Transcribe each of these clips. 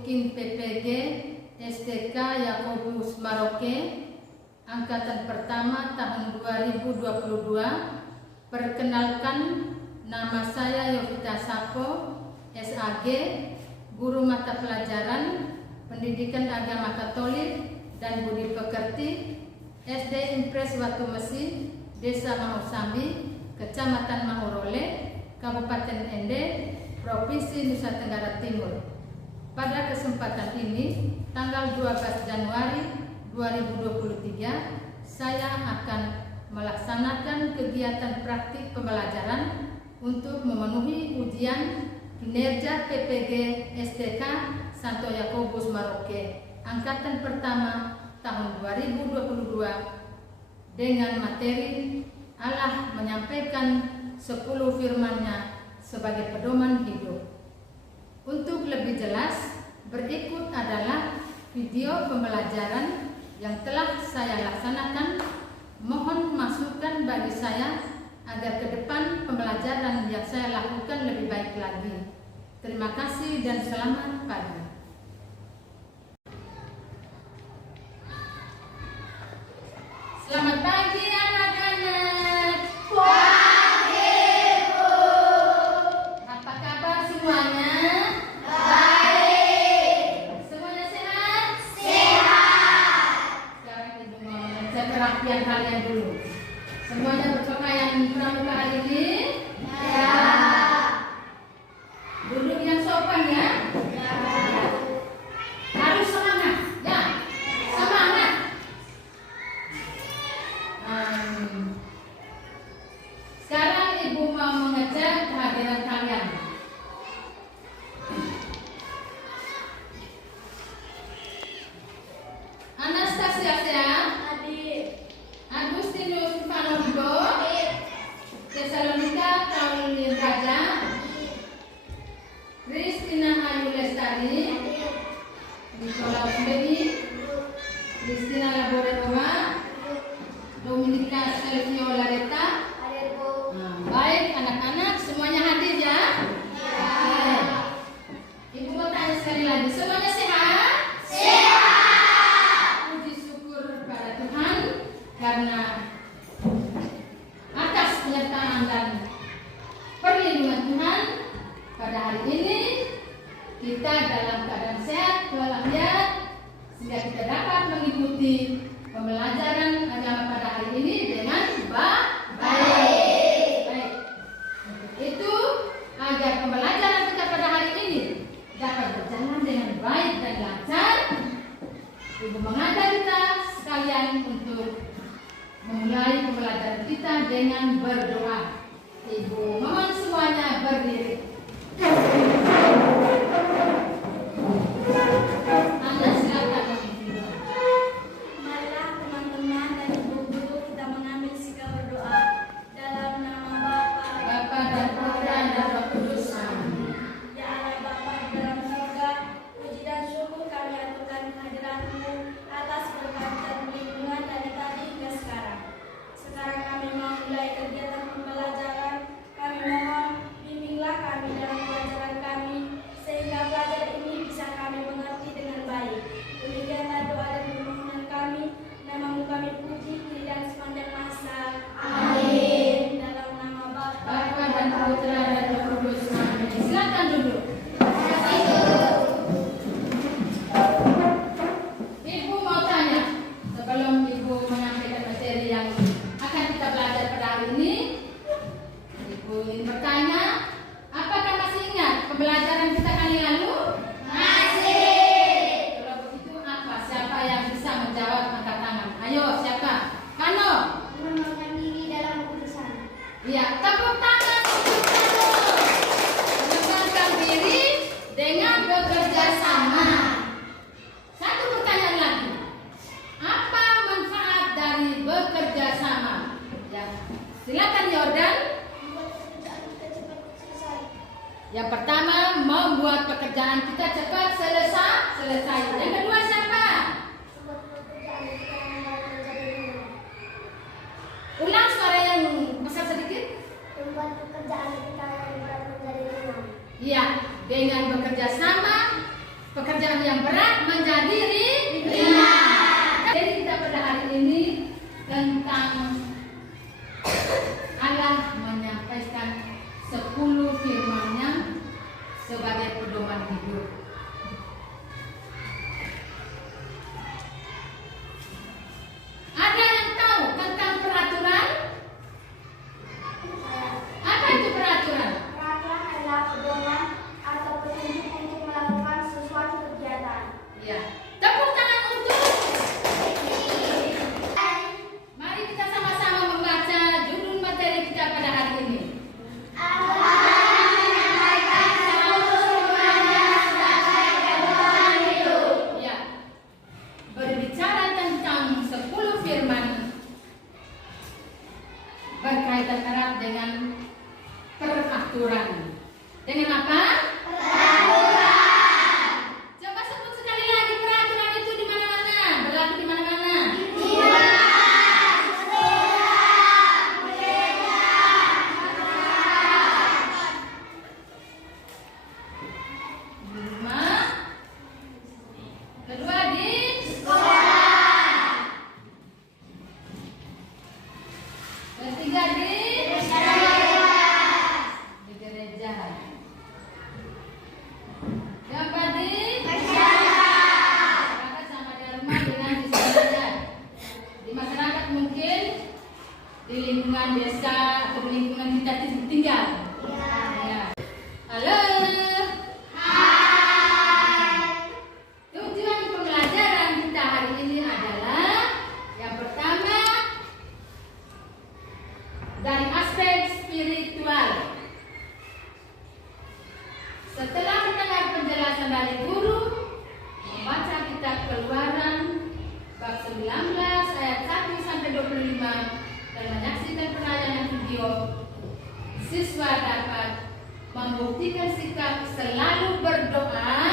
Mukin PPG STK Yakobus Maroke Angkatan Pertama tahun 2022. Perkenalkan, nama saya Yovita Sapo, SAG, Guru Mata Pelajaran Pendidikan Agama Katolik dan Budi Pekerti, SD Impres Watu Mesi, Desa Mahusambi, Kecamatan Mahurole, Kabupaten Ende, Provinsi Nusa Tenggara Timur. Pada kesempatan ini, tanggal 12 Januari 2023, saya akan melaksanakan kegiatan praktik pembelajaran untuk memenuhi ujian kinerja PPG STK Santo Yakobus Maroke Angkatan Pertama tahun 2022 dengan materi Allah menyampaikan 10 firman-Nya sebagai pedoman hidup. Untuk lebih jelas, berikut adalah video pembelajaran yang telah saya laksanakan. Mohon masukan bagi saya agar ke depan pembelajaran yang saya lakukan lebih baik lagi. Terima kasih dan selamat pagi. Selamat pagi anak-anak. Pagi, Bu. Apa kabar semuanya? Baik. Semuanya sehat? Sehat. Sekarang Ibu mau mengecek kerapian kalian dulu. Semuanya berpakaian pramuka hari ini? Ya. Duduk yang sopan ya. Ya. Harus semangat, ya. Semangat. Sekarang Ibu mau mengecek kehadiran kalian. Anastasia Adik. Agustinus Panovigo, Adik. Tesalonika Kaulin Raja, Kristina Ayu Lestari, Adik. Nikolaus Beni, Kristina Laborenova, Dominika Selvio Lareta. Adik, Bu. Baik anak-anak, semuanya hadir ya? Ya. Ibu mau tanya sekali lagi, semuanya sehat? Sehat. Puji syukur pada Tuhan karena atas penyertaan dan perlindungan Tuhan pada hari ini kita dalam keadaan sehat walafiat sehingga kita dapat mengikuti pembelajaran agama pada hari ini dengan baik. Baik. Untuk itu agar pembelajaran kita pada hari ini dapat berjalan dengan baik dan lancar, Ibu mengajak kita sekalian untuk memulai pembelajaran kita dengan berdoa. Ibu mohon semuanya berdiri. Anda silakan memimpin doa. Marilah teman-teman dan ibu-guru kita mengambil sikap berdoa dalam nama Bapa dan Putra dan Roh Kudus. Amin. Ya Allah Bapa di dalam surga, puji dan syukur kami aturkan kehadiran-Mu atas berkat dan perlindungan dari tadi hingga sekarang. Sekarang kami mau mulai kegiatan pembelajaran. Kami mohon bimbinglah kami dalam pelajaran kami sehingga pelajaran ini bisa kami mengerti dengan baik. Demikianlah doa dan permohonan kami. Nama-Mu kami puji kini dan sepanjang masa. Amin. Dalam nama Bapa Bapa dan Putra dan Roh Kudus. Amin. Silakan duduk. Ibu mau tanya sebelum Ibu menyampaikan materi yang akan kita belajar pada hari ini. Ibu ingin bertanya, apakah masih ingat pembelajaran kita kali lalu? Masih. Kalau begitu apa? Siapa yang bisa menjawab angkat tangan? Ayo siapa? Kano. Menurunkan diri dalam keputusan. Iya, tepuk tangan untuk Kano. Menempatkan diri dengan bekerja sama. Satu pertanyaan lagi. Apa manfaat dari bekerja sama? Ya, silakan Yordan. Membuat pekerjaan kita cepat selesai. Yang pertama, membuat pekerjaan kita cepat selesai. Yang kedua siapa? Membuat pekerjaan kita menjadi ringan. Ulang suara yang besar sedikit. Membuat pekerjaan kita yang berat menjadi ringan. Iya, dengan bekerja sama, pekerjaan 10 firman berkaitan erat dengan peraturan. Dengan apa? Peraturan. Coba sebut sekali lagi, peraturan itu di mana-mana, berlaku di mana-mana. Di rumah. Kedua di sekolah. Ketiga di gereja. Yang keempat di masyarakat, sama di rumah dengan di sekolah. Di masyarakat mungkin di lingkungan desa atau di lingkungan kita tinggal. Ya. Halo. Tujuan pembelajaran kita hari ini adalah yang pertama dari aspek spiritual. Setelah mendengar penjelasan dari guru, membaca kitab Keluaran bab 19 ayat 1 sampai 25 dan menyaksikan penayangan video, siswa dapat membuktikan sikap selalu berdoa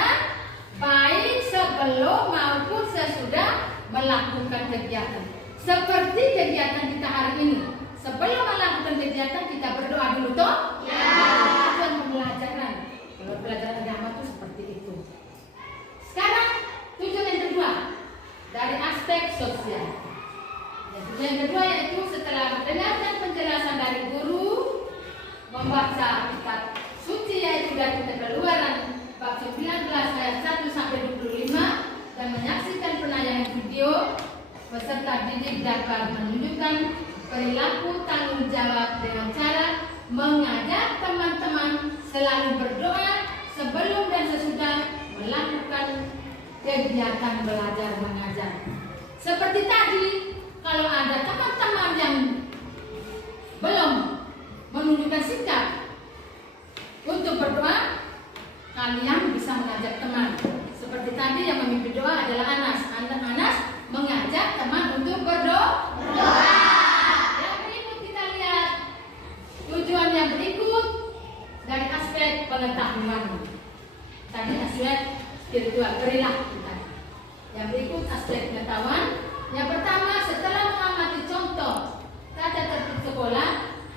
baik sebelum maupun sesudah melakukan kegiatan. Seperti kegiatan kita hari ini. Sebelum melakukan kegiatan kita berdoa dulu toh? Ya. Tujuan pembelajaran. Kalau pelajaran agama itu seperti itu. Sekarang tujuan yang kedua dari aspek sosial. Tujuan yang kedua yaitu setelah mendengarkan penjelasan dari guru, membaca kitab suci yaitu dari kitab Keluaran bab 19 ayat 1 sampai 25 dan menyaksikan penayangan video, peserta didik dapat menunjukkan perilaku tanggung jawab dengan cara mengajak teman-teman selalu berdoa sebelum dan sesudah melakukan kegiatan belajar mengajar. Seperti tadi, kalau ada teman-teman yang belum menunjukkan sikap untuk berdoa, kalian bisa mengajak teman. Seperti tadi yang memimpin doa adalah Anas. Anas mengajak teman untuk berdoa. Yang berikut kita lihat tujuan yang berikut dari aspek pengetahuan. Tadi aspek spiritual perilaku kita. Yang berikut aspek pengetahuan. Yang pertama, setelah mengamati contoh tata tertib sekolah,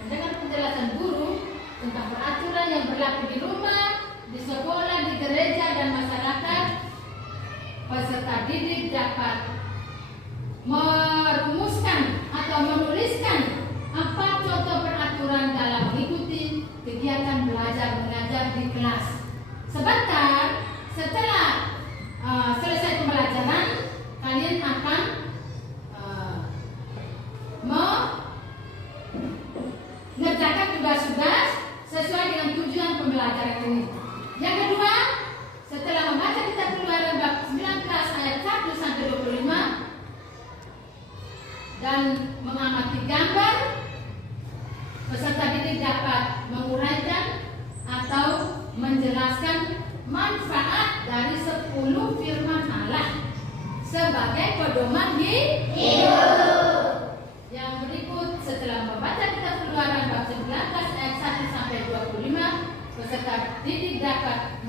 mendengar penjelasan guru tentang peraturan yang berlaku di rumah, di sekolah, di gereja dan masyarakat, peserta didik dapat merumuskan atau menuliskan apa contoh peraturan dalam mengikuti kegiatan belajar mengajar di kelas. Sebentar setelah selesai pembelajaran, kalian akan mengerjakan tugas-tugas sesuai dengan tujuan pembelajaran ini. Yang kedua, setelah membaca kitab Keluaran bab 19 ayat 1 sampai 25 dan mengamati gambar, peserta didik dapat menguraikan atau menjelaskan manfaat dari 10 firman Allah sebagai pedoman hidup. Yang berikut, setelah membaca kitab Keluaran bab 19 ayat 1 sampai 25, peserta didik dapat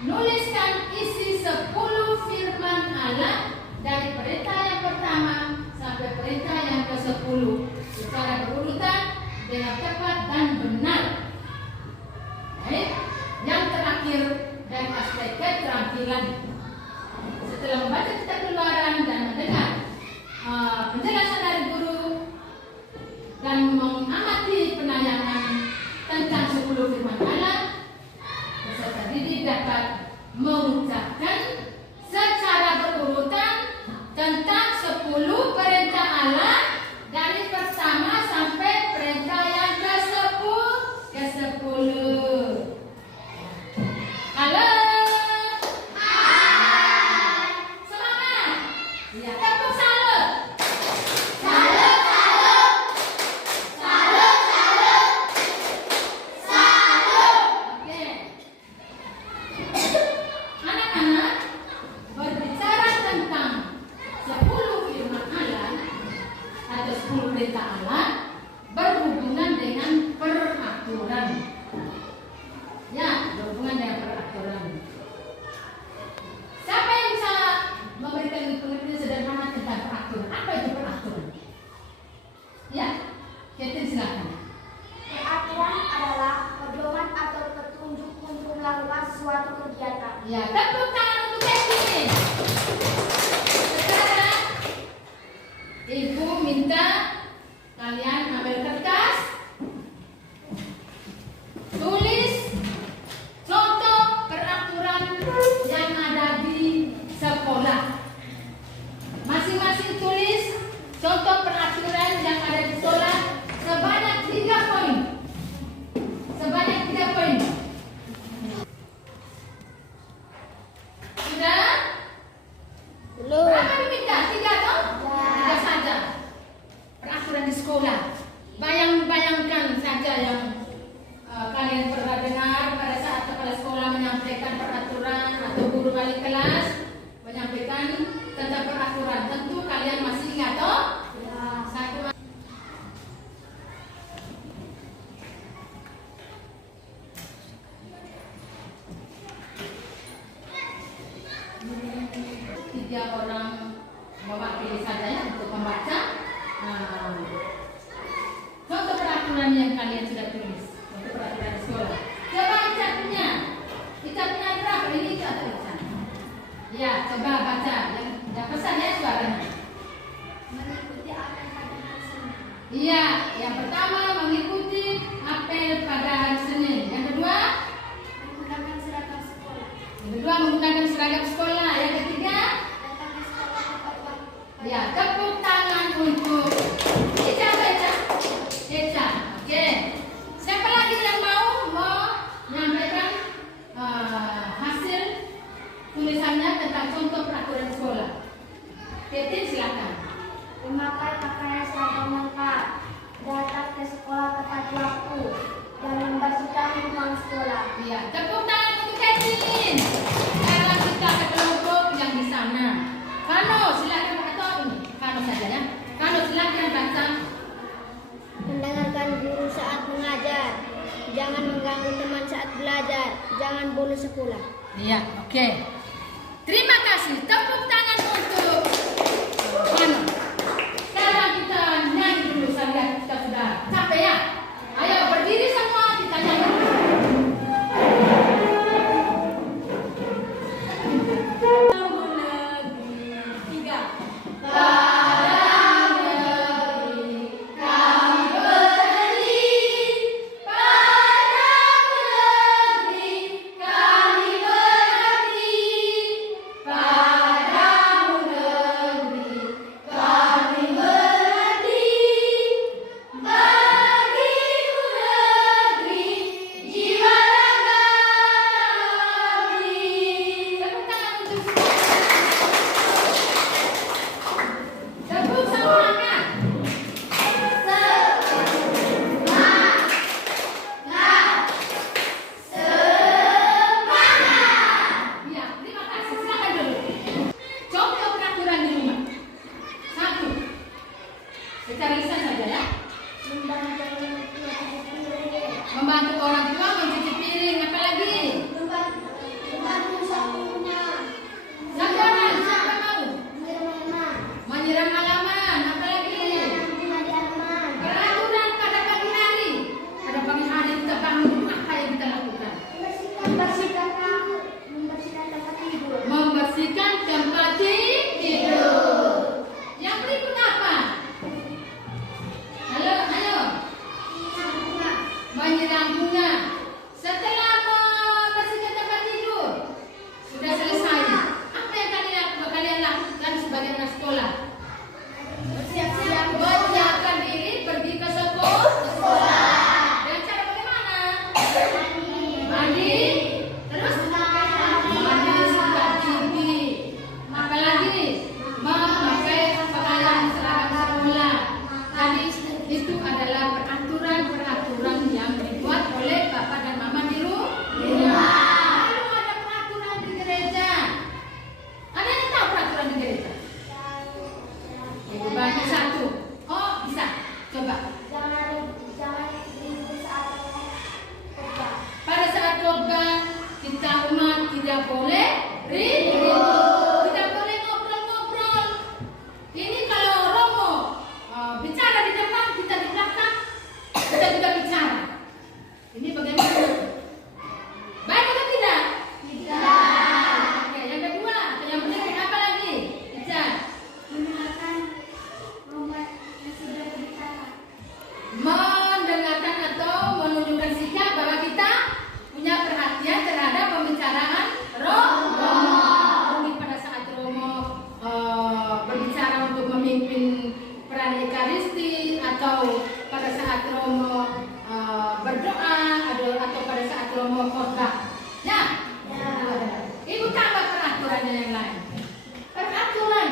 menuliskan isi 10 firman Allah dari perintah yang pertama sampai perintah yang ke-10 secara berurutan dengan tepat dan benar. Baik, yang terakhir dari aspek keterampilan. Setelah membaca kitab Keluaran dan mendengar penjelasan dari guru dan mengamati penayangan tentang 10 firman Allah, peserta didik dapat mengucapkan secara berurutan tentang 10 perintah Allah dari pertama sampai perintah yang ke-10. Halo. Hai. Semangat. Ya, tepuk salut. Salut, salut. Salut, salut. Salut. Oke. Anak-anak, berbicara tentang 10 tiga toh? Tiga saja. Peraturan di sekolah. Bayangkan saja yang kalian pernah dengar pada saat kepala sekolah menyampaikan peraturan atau guru wali kelas menyampaikan tentang peraturan. Tentu kalian masih ingat toh? Satu. Tiga orang mewakili saja ya untuk membaca contoh peraturan yang kalian sudah tulis untuk peraturan sekolah. Coba catnya. Catnya berapa? Ini cat atau cat? Ya, coba baca. Yang pesan ya suaranya. Mengikuti apa yang pada hari Senin. Iya, yang pertama mengikuti apel pada hari Senin. Yang kedua, Menggunakan seragam sekolah. menggunakan seragam sekolah. Yang ketiga, Datang ke sekolah tepat waktu. ya, tepuk tangan untuk Eca. Oke. Siapa lagi yang mau menyampaikan hasil tulisannya tentang contoh peraturan sekolah? Titin silakan. Memakai pakaian seragam lengkap. Datang ke sekolah tepat waktu. Dan membersihkan ruang sekolah. Iya, tepuk tangan untuk Titin. Sekarang kita ke kelompok yang di sana. Kano, silakan atau ini. Kano saja ya. Kano silakan baca. Mendengarkan guru saat mengajar. Jangan mengganggu teman saat belajar. Jangan bolos sekolah. Iya, oke. Terima kasih. Tepuk tangan untuk Kano. Sekarang kita nyanyi dulu. Saya lihat kita sudah capek ya. Ayo berdiri semua kita nyanyi. Tiga. Secara lisan saja ya. Membantu orang tua mencuci piring, apa lagi? Membantu sapunya. Siapa mau? Menyiram halaman, apa lagi? Peraturan pada pagi hari. Pada pagi hari kita bangun, apa yang kita lakukan? Membersihkan tempat tidur. Membersihkan tempat tidur. Yang berikut apa? Ayo. Menyiram bunga. Setelah membersihkan tempat tidur, sudah selesai. Apa yang kalian lakukan sebagai anak sekolah? Bersiap-siap. Menyiapkan diri pergi ke sekolah. Dan cara bagaimana? Mandi. Terus mandi sikat gigi. Apa lagi? Memakai pakaian seragam sekolah. Tadi itu adalah peraturan yang dibuat oleh bapak dan mama di rumah. Lalu ada peraturan di gereja. Ada yang tahu peraturan di gereja? Ibu bantu satu. Oh bisa. Coba. Jangan ribut saat khotbah. Pada saat khotbah kita umat tidak boleh ribut. Tidak boleh ngobrol-ngobrol. Ini kalau Romo bicara di depan, kita di belakang, kita juga bicara. Ini bagaimana? Baik atau tidak? Tidak. Oke, yang kedua, yang penting apa lagi? Bicara. Mendengarkan rombongan yang sudah berbicara. Mendengarkan atau menunjukkan sikap bahwa kita punya perhatian terhadap pembicaraan Romo. Mungkin pada saat Romo berbicara untuk memimpin peran Ekaristi, atau pada saat Romo berdoa, atau pada saat Romo khotbah. Ya. Ibu tambah peraturan yang lain. Peraturan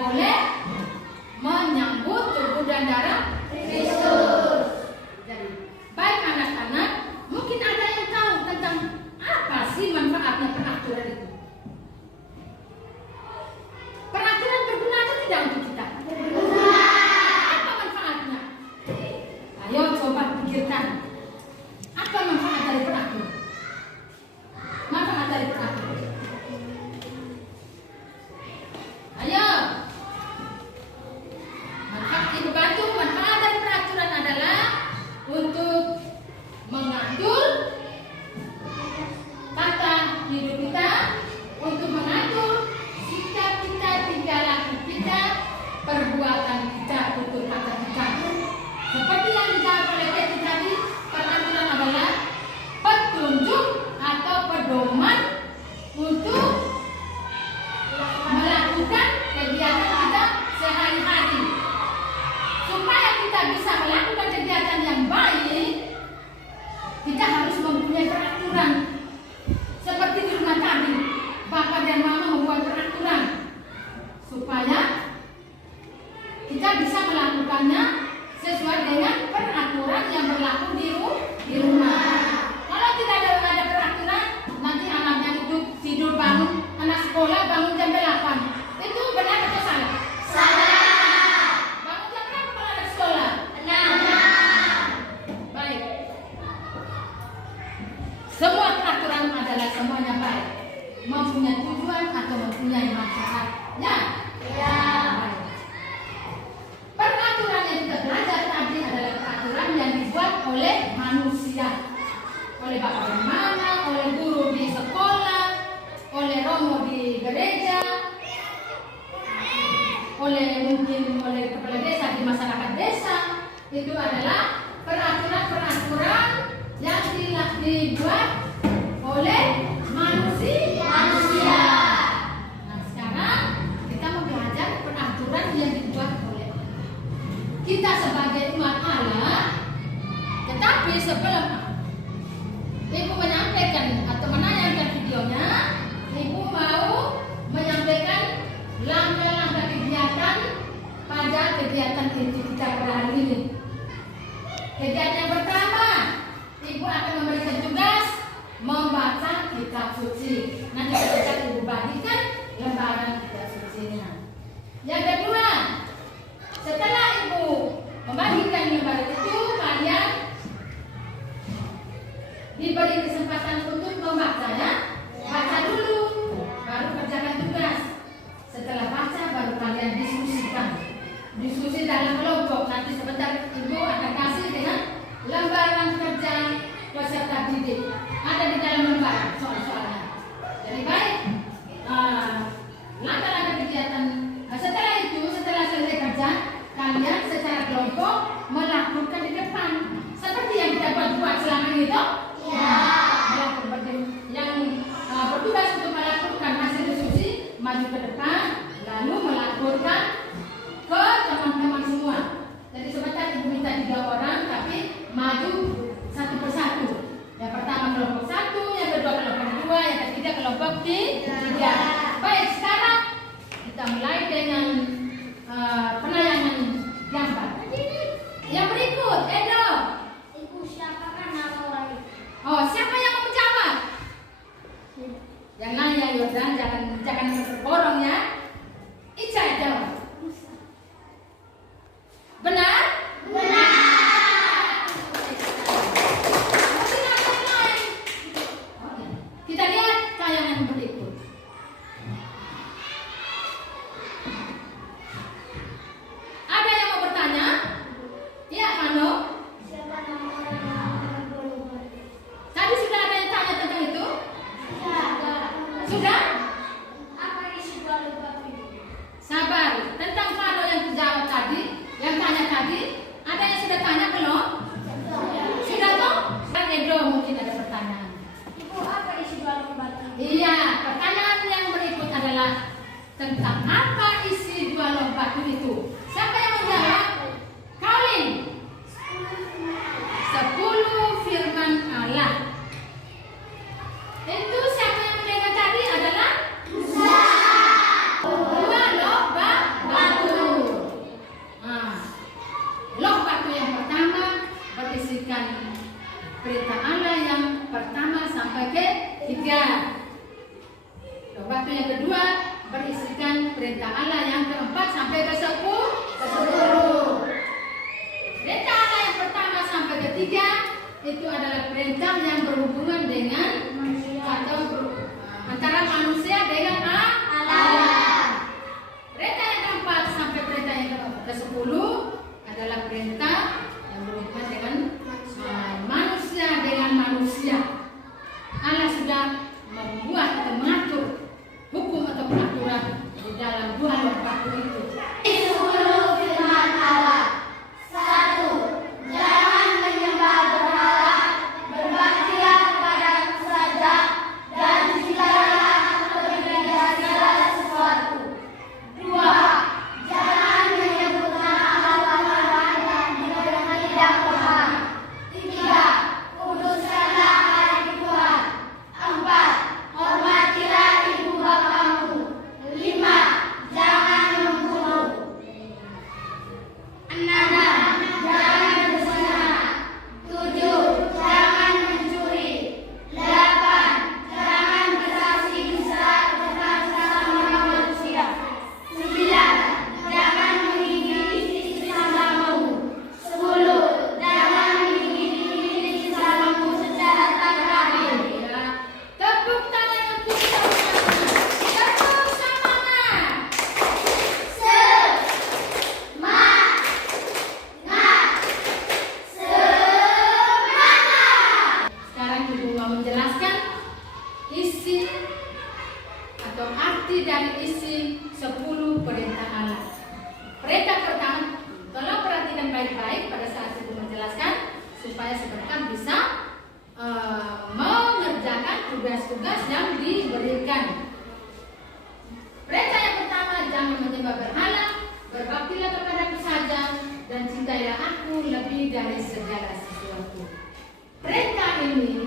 boleh menyambut tubuh dan darah Kristus. Jadi, baik anak-anak, mungkin ada yang tahu tentang apa sih manfaatnya peraturan itu. Peraturan berguna atau tidak untuk kita? Apa manfaatnya? Ayo coba pikirkan. Apa manfaat dari peraturan? Manfaat dari peraturan. Ayo. Manfaat ibu bantu. Manfaat dari peraturan adalah untuk mengatur tata hidup kita, untuk mengatur sikap kita, tingkah laku kita, perbuatan kita, tutur kata kita. Seperti yang dijawab oleh Betty tadi, peraturan adalah petunjuk atau pedoman untuk melakukan kegiatan kita sehari-hari. Supaya kita bisa melakukan kegiatan yang baik, kita harus mempunyai peraturan. Seperti di rumah tadi, Bapak dan Mama membuat peraturan supaya kita bisa melakukannya sesuai dengan peraturan yang berlaku di rumah. Kalau tidak ada peraturan, nanti anaknya itu tidur bangun, anak sekolah bangun jam 8. Itu benar atau salah? Salah. Bangun jam berapa kalau anak sekolah? 6. Baik. Semua peraturan adalah semuanya baik, mempunyai tujuan atau mempunyai manfaat. Ya? Ya. Baik. Peraturan yang kita belajar tadi adalah peraturan yang dibuat oleh manusia, oleh bapak dan mama, oleh guru di sekolah, oleh romo di gereja, mungkin oleh kepala desa di masyarakat desa. Itu adalah peraturan-peraturan yang dibuat oleh manusia. Nah, sekarang kita mau belajar peraturan yang dibuat oleh Allah. Kita sebagai umat Allah, tetapi sebelum Ibu menyampaikan atau menayangkan videonya, Ibu mau menyampaikan langkah-langkah kegiatan pada kegiatan inti kita pada hari ini. Kegiatan yang pertama, Ibu akan memberikan tugas membaca kitab suci. Nanti akan Ibu bagikan lembaran kitab sucinya. Yang kedua, setelah Ibu membagikan lembaran itu, kalian diberi kesempatan untuk membaca, ya. Baca dulu, baru kerjakan tugas. Setelah baca, baru kalian diskusikan. Diskusi dalam kelompok. Nanti sebentar Ibu akan kasih dengan lembaran kerja peserta didik. Ada di dalam lembaran soal-soalnya. Jadi baik, langkah-langkah kegiatan. Setelah itu, setelah selesai kerja, kalian secara kelompok melakukan di depan. Seperti yang kita buat selama ini, toh? Ya. Yang bertugas untuk melakukan hasil diskusi, maju ke depan, lalu melaporkan ke teman-teman semua. Jadi sebentar Ibu minta 3 orang, tapi maju satu persatu. Yang pertama kelompok 1, yang kedua kelompok 2, yang ketiga kelompok 3. Baik, sekarang kita mulai dengan penayangan gambar. Yang berikut, Edo. Ibu, siapakah nama orang itu? Oh, siapa yang mau menjawab? Yang nanya Yordan, jangan terborong, ya. Ica jawab. Benar? Benar. Mungkin ada yang lain. Oke. Kita lihat tayangan berikut. lebih dari segala sesuatu. Perintah ini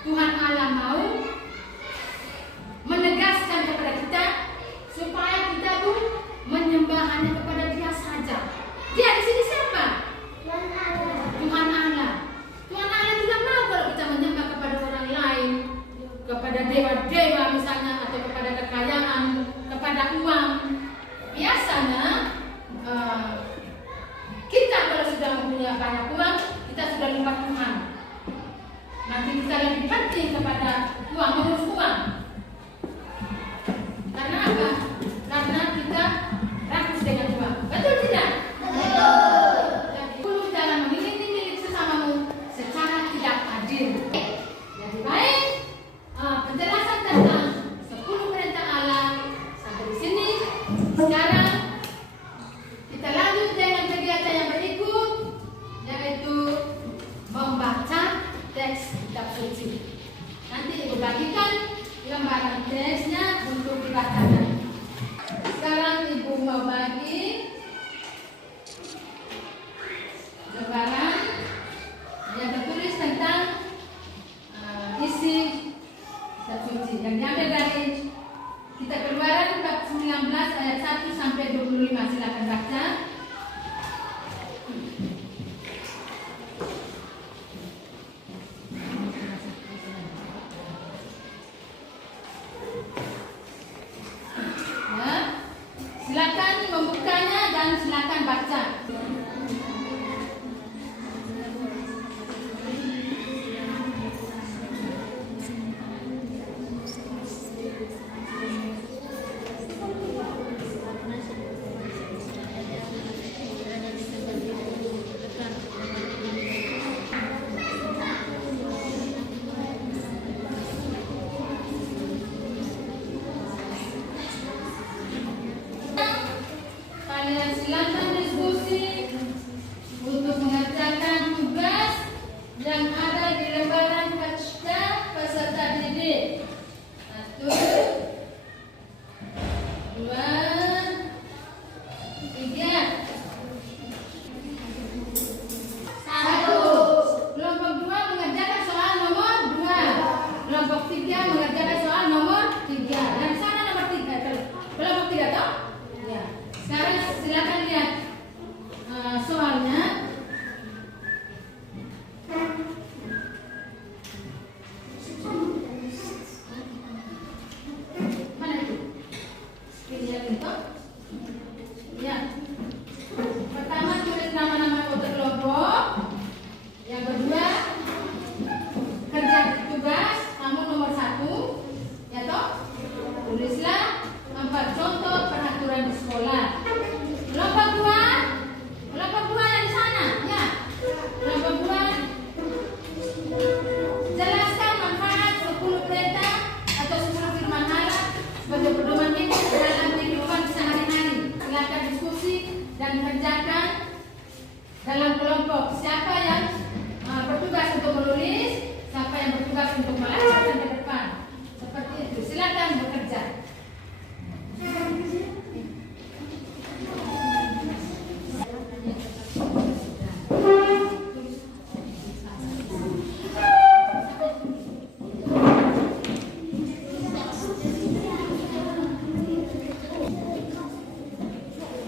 Tuhan Allah mau menegaskan kepada kita supaya kita tuh menyembah hanya kepada Dia saja. Dia di sini siapa? Tuhan Allah. Tuhan Allah. Tuhan Allah tidak mau kalau kita menyembah kepada orang lain, kepada dewa-dewa misalnya, atau kepada kekayaan, kepada uang. Biasanya kita kalau sudah mempunyai banyak uang, kita sudah lupa Tuhan. Nanti kita lebih penting kepada uang, mengurus uang. Karena apa? Karena kita rakus dengan uang. Betul tidak? Betul. Jadi jangan memiliki milik sesamamu secara tidak adil. Jadi baik, penjelasan tentang 10 perintah Allah sampai di sini. Sekarang kita lanjut dengan kegiatan yang berikut, yaitu membaca teks kitab suci. Nanti Ibu bagikan lembaran teksnya untuk dibacakan. Sekarang Ibu mau bagi lembaran yang tertulis tentang isi kitab suci yang diambil dari Kitab Keluaran bab 19 ayat 1 sampai 25. Silakan baca. Ya. Silakan membukanya dan silakan baca. Kalian silakan diskusi untuk mengerjakan tugas yang ada di lembaran kerja peserta didik. 1, 2, 3. 1. Kelompok 2 mengerjakan soal nomor 2. Kelompok 3 mengerjakan soal nomor 3. Dan sana nomor 3. Kelompok 3 toh? Ya. Sekarang silakan lihat soalnya. Mana itu? Lihat itu. Ya. Pertama tulis nama-nama anggota kelompok. Yang kedua kerja tugas kamu nomor 1. Ya toh? Tulislah 4 contoh peraturan di sekolah. Kelompok 2 yang di sana, ya. Kelompok 2, jelaskan manfaat 10 perintah atau 10 firman Allah sebagai pedoman hidup dalam kehidupan sehari-hari. Silakan diskusi dan kerjakan dalam kelompok. Siapa yang bertugas untuk menulis, siapa yang bertugas untuk melaporkan ke depan. Seperti itu. Silakan bekerja.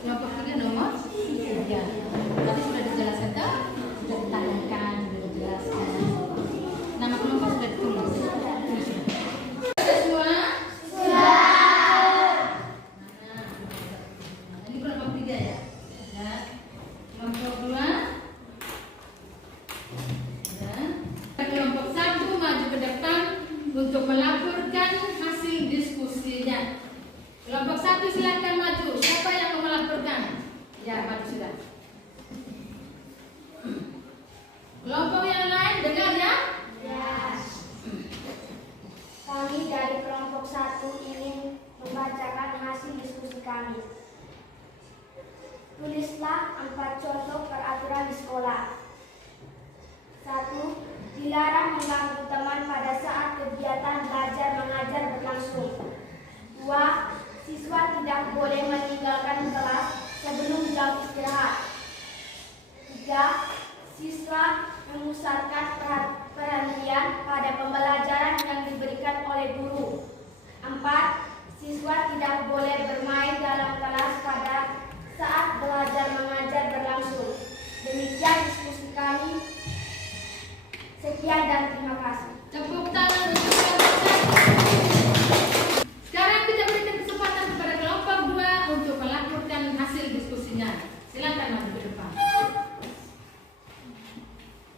Kelompok 3 nomor 3. Tadi sudah dijelaskan toh? Sudah ditayangkan, sudah dijelaskan. Nama kelompok sudah ditulis. Sudah semua? Ini kelompok 3 ya? Ya. Kelompok 2. Ya. Kelompok 1 maju ke depan untuk melaporkan hasil diskusinya. Kelompok 1 silakan maju. Siapa yang mau melaporkan? Ya, maju sudah. Kelompok yang lain dengar ya? Ya. Kami dari kelompok 1 ingin membacakan hasil diskusi kami. Tulislah 4 contoh peraturan di sekolah. 1. Dilarang mengganggu teman pada saat kegiatan belajar mengajar berlangsung. 2. Siswa tidak boleh meninggalkan kelas sebelum jam istirahat. memusatkan perhatian pada pembelajaran yang diberikan oleh guru. 4. Siswa tidak boleh bermain dalam kelas pada saat belajar mengajar berlangsung. Demikian diskusi kami. Sekian dan terima kasih. Tepuk tangan untuk kelompok 1. Sekarang kita berikan kesempatan kepada kelompok 2 untuk melaporkan hasil diskusinya. Silakan maju ke depan.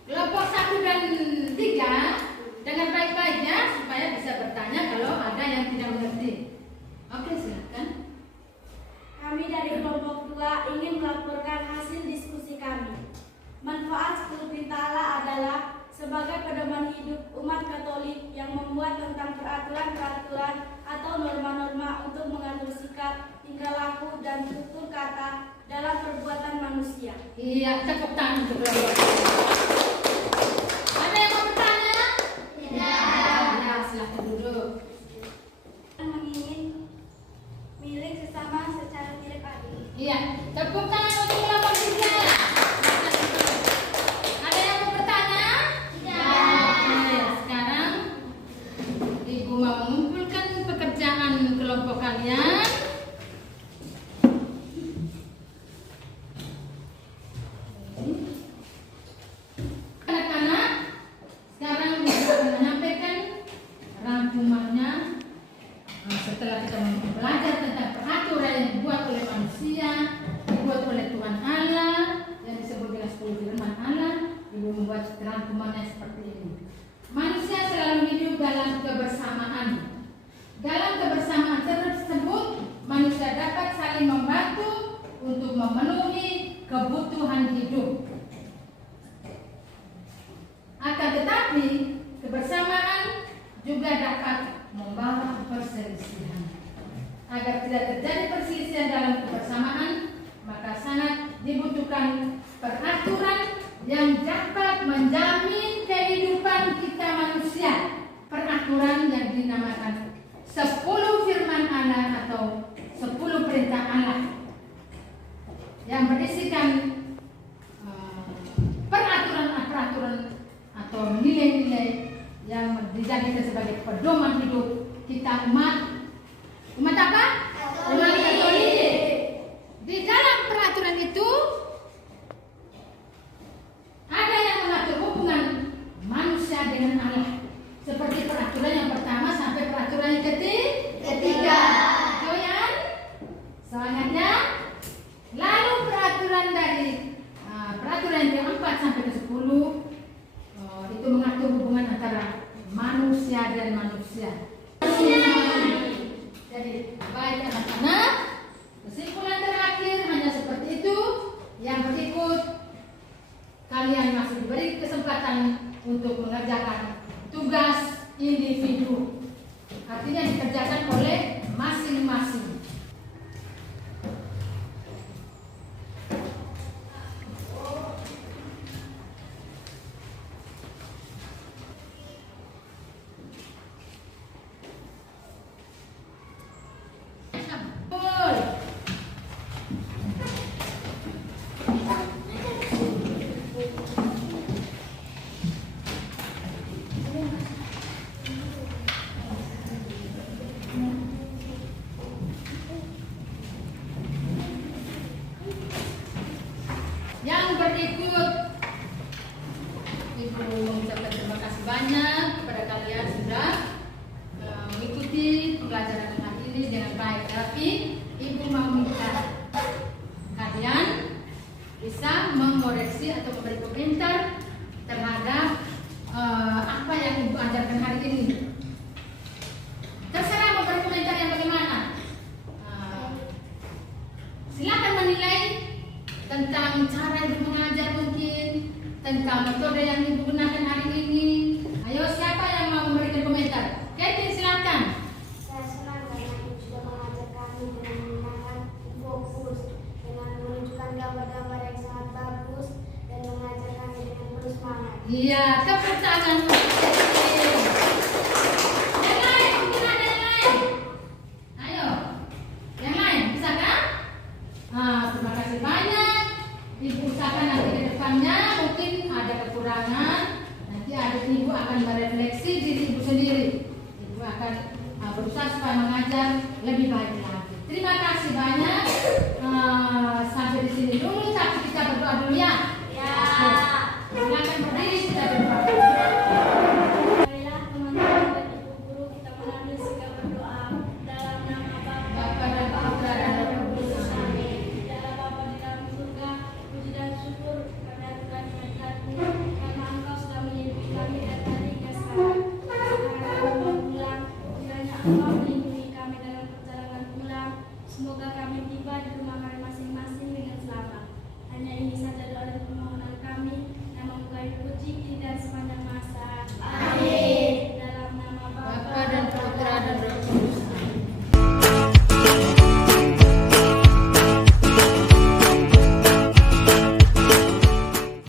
Kelompok 1 dan 3 dengan baik-baik ya, supaya bisa bertanya kalau ada yang tidak mengerti. Oke, silakan. Kami dari kelompok 2 ingin melaporkan hasil diskusi kami. Manfaat 10 Perintah Allah adalah sebagai pedoman hidup umat Katolik yang membuat tentang peraturan-peraturan atau norma-norma untuk mengatur sikap, tingkah laku, dan tutur kata dalam perbuatan manusia. Iya, tepuk tangan untuk kelompok. Ada yang mau bertanya? Tidak. Ya, silakan duduk. Mengingin milik sesama secara tidak adil. Iya, tepuk tangan untuk kelompok 3. Ada yang mau bertanya? Oke, sekarang Ibu mau mengumpulkan pekerjaan kelompok kalian. Anak-anak, sekarang Ibu akan menyampaikan rangkumannya. Setelah kita belajar tentang peraturan yang dibuat oleh manusia, dibuat oleh Tuhan Allah, yang disebut dengan 10 firman Allah, Ibu membuat rangkumannya seperti ini. Manusia selalu hidup dalam kebersamaan. Dalam kebersamaan tersebut, manusia dapat saling membantu untuk memenuhi kebutuhan hidup. Akan tetapi, kebersamaan juga dapat membawa perselisihan. Agar tidak terjadi perselisihan dalam kebersamaan, maka sangat dibutuhkan peraturan yang dapat menjamin kehidupan kita manusia. Peraturan yang dinamakan 10 firman Allah atau 10 perintah Allah, yang berisikan peraturan-peraturan atau nilai-nilai yang dijadikan sebagai pedoman hidup kita umat apa? Umat Katolik. Di dalam peraturan itu ada yang mengatur hubungan manusia dengan Allah, seperti peraturan yang pertama sampai peraturan yang ketiga. Doyan? Selanjutnya, lalu peraturan dari peraturan yang ke-4 sampai ke-10 itu mengatur hubungan antara manusia dan manusia. Jadi baik anak-anak, kesimpulan terakhir hanya seperti itu. Yang berikut, kalian masih diberi kesempatan untuk mengerjakan tugas individu, artinya dikerjakan oleh masing-masing. Yang berikut, Ibu mengucapkan terima kasih banyak kepada kalian sudah mengikuti pembelajaran hari ini dengan baik. Tapi Ibu mau minta kalian bisa mengoreksi atau memberi komentar terhadap apa yang Ibu ajarkan hari ini. Terserah mau berkomentar yang bagaimana. Silakan menilai tentang cara Ibu mengajar, mungkin tentang metode yang Ibu gunakan hari ini. Ayo, siapa yang mau memberikan komentar? Kevin, silakan. Saya senang karena Ibu sudah mengajar kami dengan menggunakan fokus, dengan menunjukkan gambar-gambar yang sangat bagus, dan mengajar kami dengan penuh semangat. Iya, tepuk tangan. Yang lain, mungkin ada yang lain. Ayo, yang lain, bisa kan? Terima kasih banyak. Ibu usahakan nanti ke depannya mungkin ada kekurangan akan merefleksi diri ibu sendiri. Ibu akan berusaha supaya mengajar lebih baik